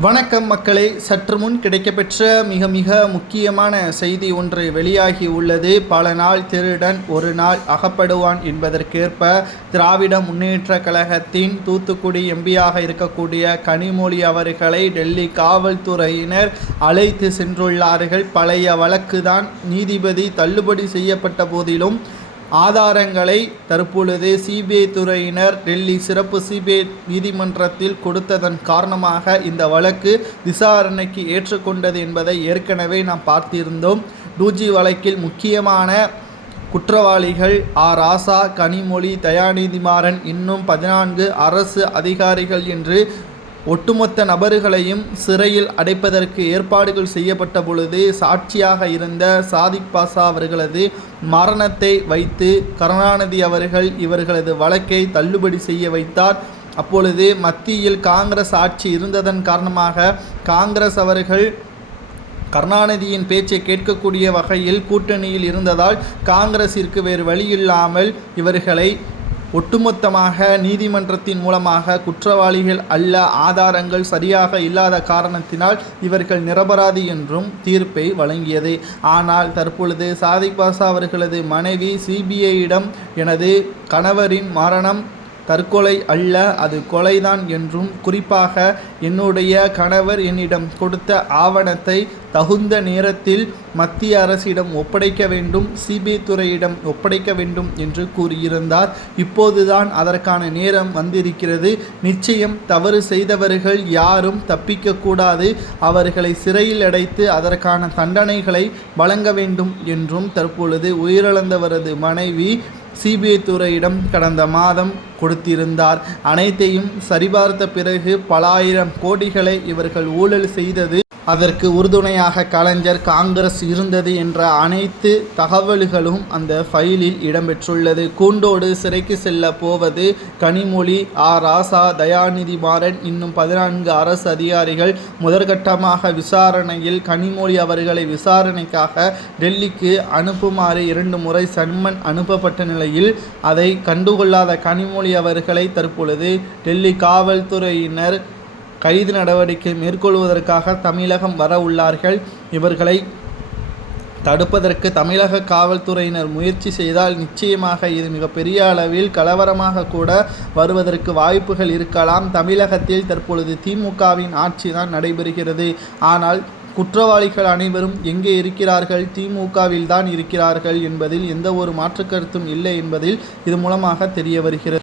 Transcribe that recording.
வணக்கம் மக்களே, சற்று முன் கிடைக்கப்பெற்ற மிக முக்கியமான செய்தி ஒன்று வெளியாகி உள்ளது. பல நாள் திருடன் ஒரு நாள் அகப்படுவான் என்பதற்கேற்ப திராவிட முன்னேற்ற கழகத்தின் தூத்துக்குடி எம்பியாக இருக்கக்கூடிய கனிமொழி அவர்களை டெல்லி காவல்துறையினர் அழைத்து சென்றுள்ளார்கள். பழைய வழக்குதான் நீதிபதி தள்ளுபடி செய்யப்பட்ட போதிலும் ஆதாரங்களை தற்பொழுது சிபிஐ துறையினர் டெல்லி சிறப்பு சிபிஐ நீதிமன்றத்தில் கொடுத்ததன் காரணமாக இந்த வழக்கு விசாரணைக்கு ஏற்றுக்கொண்டது என்பதை ஏற்கனவே நாம் பார்த்திருந்தோம். 2G வழக்கில் முக்கியமான குற்றவாளிகள் ராசா, கனிமொழி, தயாநிதிமாறன், இன்னும் 14 அரசு அதிகாரிகள் என்று ஒட்டுமொத்த நபர்களையும் சிறையில் அடைப்பதற்கு ஏற்பாடுகள் செய்யப்பட்ட பொழுது சாட்சியாக இருந்த சாதிக் பாஷா அவர்களது மரணத்தை வைத்து கருணாநிதி அவர்கள் இவர்களது வழக்கை தள்ளுபடி செய்ய வைத்தார். அப்பொழுது மத்தியில் காங்கிரஸ் ஆட்சி இருந்ததன் காரணமாக காங்கிரஸ் அவர்கள் கருணாநிதியின் பேச்சை கேட்கக்கூடிய வகையில் கூட்டணியில் இருந்ததால் காங்கிரஸிற்கு வேறு வழியில்லாமல் இவர்களை ஒட்டுமொத்தமாக நீதிமன்றத்தின் மூலமாக குற்றவாளிகள் அல்ல, ஆதாரங்கள் சரியாக இல்லாத காரணத்தினால் இவர்கள் நிரபராதி என்றும் தீர்ப்பை வழங்கியது. ஆனால் தற்பொழுது சாதிக் பாஷா அவர்களது மனைவி சிபிஐயிடம் எனது கணவரின் மரணம் தற்கொலை அல்ல, அது கொலைதான் என்றும், குறிப்பாக என்னுடைய கணவர் என்னிடம் கொடுத்த ஆவணத்தை தகுந்த நேரத்தில் மத்திய அரசிடம் ஒப்படைக்க வேண்டும், சிபிஐ துறையிடம் ஒப்படைக்க வேண்டும் என்று கூறியிருந்தார். இப்போதுதான் அதற்கான நேரம் வந்திருக்கிறது. நிச்சயம் தவறு செய்தவர்கள் யாரும் தப்பிக்கக்கூடாது, அவர்களை சிறையில் அடைத்து அதற்கான தண்டனைகளை வழங்க வேண்டும் என்றும் தற்பொழுது உயிரிழந்தவரது மனைவி சிபிஐ துறையிடம் கடந்த மாதம் கொடுத்திருந்தார். அனைத்தையும் சரிபார்த்த பிறகு பல ஆயிரம் கோடிகளை இவர்கள் ஊழல் செய்தது, அதற்கு உறுதுணையாக கலைஞர், காங்கிரஸ் இருந்தது என்ற அனைத்து தகவல்களும் அந்த ஃபைலில் இடம்பெற்றுள்ளது. கூண்டோடு சிறைக்கு செல்ல போவது கனிமொழி, ராசா, தயாநிதிமாறன், இன்னும் 14 அரசு அதிகாரிகள். முதற்கட்டமாக விசாரணையில் கனிமொழி அவர்களை விசாரணைக்காக டெல்லிக்கு அனுப்புமாறு 2 முறை சம்மன் அனுப்பப்பட்ட நிலையில் அதை கண்டுகொள்ளாத கனிமொழி அவர்களை தற்பொழுது டெல்லி காவல்துறையினர் கைது நடவடிக்கை மேற்கொள்வதற்காக தமிழகம் வர உள்ளார்கள். இவர்களை தடுப்பதற்கு தமிழக காவல்துறையினர் முயற்சி செய்தால் நிச்சயமாக இது மிகப்பெரிய அளவில் கலவரமாக கூட வருவதற்கு வாய்ப்புகள் இருக்கலாம். தமிழகத்தில் தற்பொழுது திமுகவின் ஆட்சி தான் நடைபெறுகிறது. ஆனால் குற்றவாளிகள் அனைவரும் எங்கே இருக்கிறார்கள்? திமுகவில் தான் இருக்கிறார்கள் என்பதில் எந்த ஒரு மாற்று கருத்தும் இல்லை என்பதில் இது மூலமாக தெரிய வருகிறது.